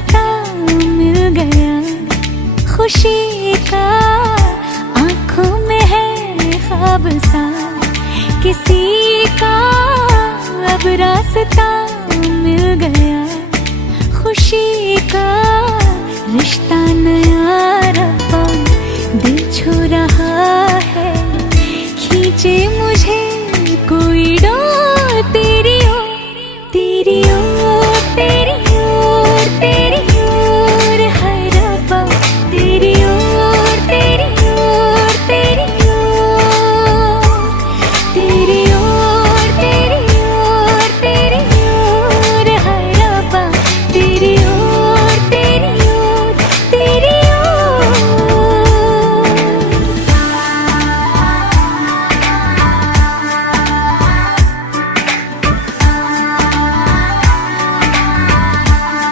रास्ता मिल गया खुशी का, आंखों में है ख्वाब सा किसी का, अब रास्ता मिल गया खुशी का। रिश्ता नया रब्बा दिल छू रहा है, खींचे